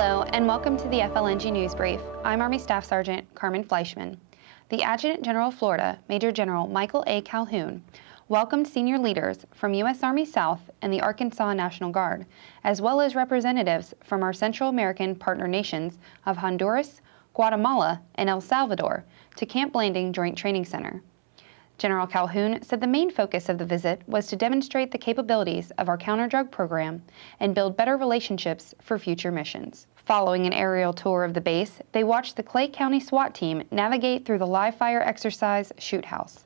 Hello and welcome to the FLNG News Brief. I'm Army Staff Sergeant Carmen Fleischmann. The Adjutant General of Florida, Major General Michael A. Calhoun, welcomed senior leaders from U.S. Army South and the Arkansas National Guard, as well as representatives from our Central American partner nations of Honduras, Guatemala, and El Salvador to Camp Blanding Joint Training Center. General Calhoun said the main focus of the visit was to demonstrate the capabilities of our counter-drug program and build better relationships for future missions. Following an aerial tour of the base, they watched the Clay County SWAT team navigate through the live fire exercise shoot house.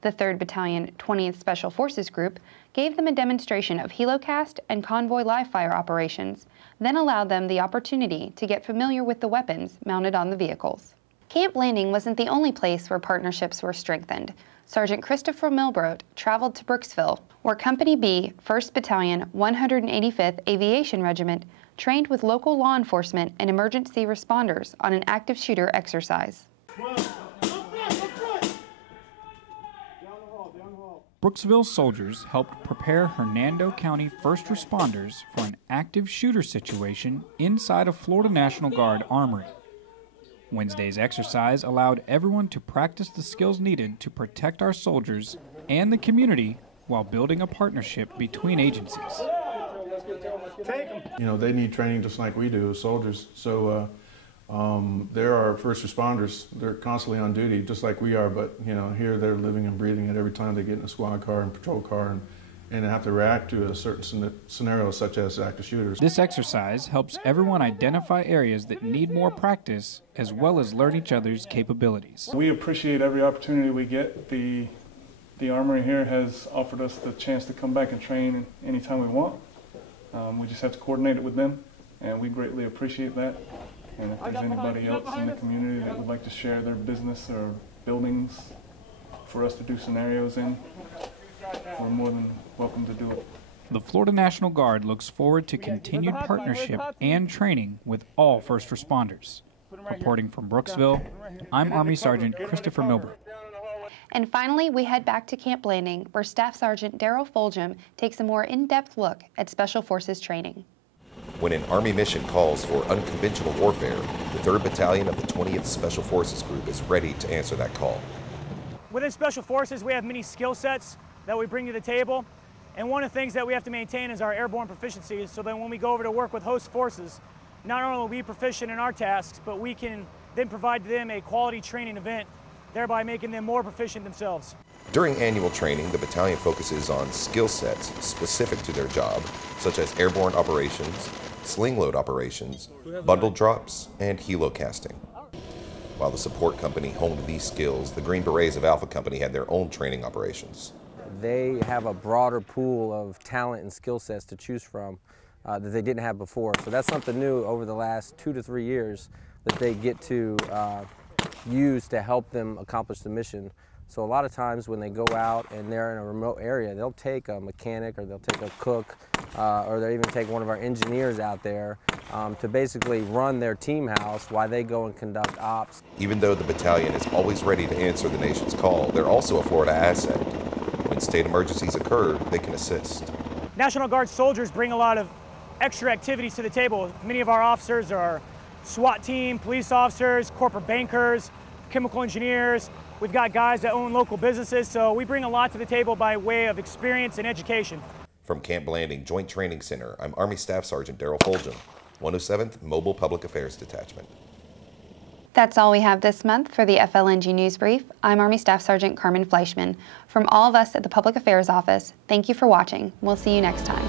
The 3rd Battalion 20th Special Forces Group gave them a demonstration of helocast and convoy live fire operations, then allowed them the opportunity to get familiar with the weapons mounted on the vehicles. Camp Blanding wasn't the only place where partnerships were strengthened. Sergeant Christopher Milbrodt traveled to Brooksville, where Company B, 1st Battalion, 185th Aviation Regiment, trained with local law enforcement and emergency responders on an active shooter exercise. Brooksville soldiers helped prepare Hernando County first responders for an active shooter situation inside a Florida National Guard armory. Wednesday's exercise allowed everyone to practice the skills needed to protect our soldiers and the community while building a partnership between agencies. You know, they need training just like we do as soldiers. So they're our first responders. They're constantly on duty just like we are, but you know, here they're living and breathing it every time they get in a squad car and patrol car and have to react to a certain scenario such as active shooters. This exercise helps everyone identify areas that need more practice as well as learn each other's capabilities. We appreciate every opportunity we get. The Armory here has offered us the chance to come back and train anytime we want. We just have to coordinate it with them, and we greatly appreciate that. And if there's anybody else in the community that would like to share their business or buildings for us to do scenarios in, we're more than welcome to do it. The Florida National Guard looks forward to continued partnership and training with all first responders. Reporting from Brooksville, I'm Army Sergeant Christopher Milbrodt. And finally, we head back to Camp Blanding, where Staff Sergeant Derrol Fulghum takes a more in-depth look at Special Forces training. When an Army mission calls for unconventional warfare, the 3rd Battalion of the 20th Special Forces Group is ready to answer that call. Within Special Forces, we have many skill sets that we bring to the table, and one of the things that we have to maintain is our airborne proficiency, so that when we go over to work with host forces, not only will we be proficient in our tasks, but we can then provide to them a quality training event, thereby making them more proficient themselves. During annual training, the battalion focuses on skill sets specific to their job, such as airborne operations, sling load operations, bundle drops, and helocasting. While the support company honed these skills, the Green Berets of Alpha Company had their own training operations. They have a broader pool of talent and skill sets to choose from that they didn't have before. So that's something new over the last 2 to 3 years that they get to use to help them accomplish the mission. So a lot of times when they go out and they're in a remote area, they'll take a mechanic or they'll take a cook or they'll even take one of our engineers out there to basically run their team house while they go and conduct ops. Even though the battalion is always ready to answer the nation's call, they're also a Florida asset. When state emergencies occur, they can assist. National Guard soldiers bring a lot of extra activities to the table. Many of our officers are SWAT team, police officers, corporate bankers, chemical engineers. We've got guys that own local businesses, so we bring a lot to the table by way of experience and education. From Camp Blanding Joint Training Center, I'm Army Staff Sergeant Derrol Fulghum, 107th Mobile Public Affairs Detachment. That's all we have this month for the FLNG News Brief. I'm Army Staff Sergeant Carmen Fleischmann. From all of us at the Public Affairs Office, thank you for watching. We'll see you next time.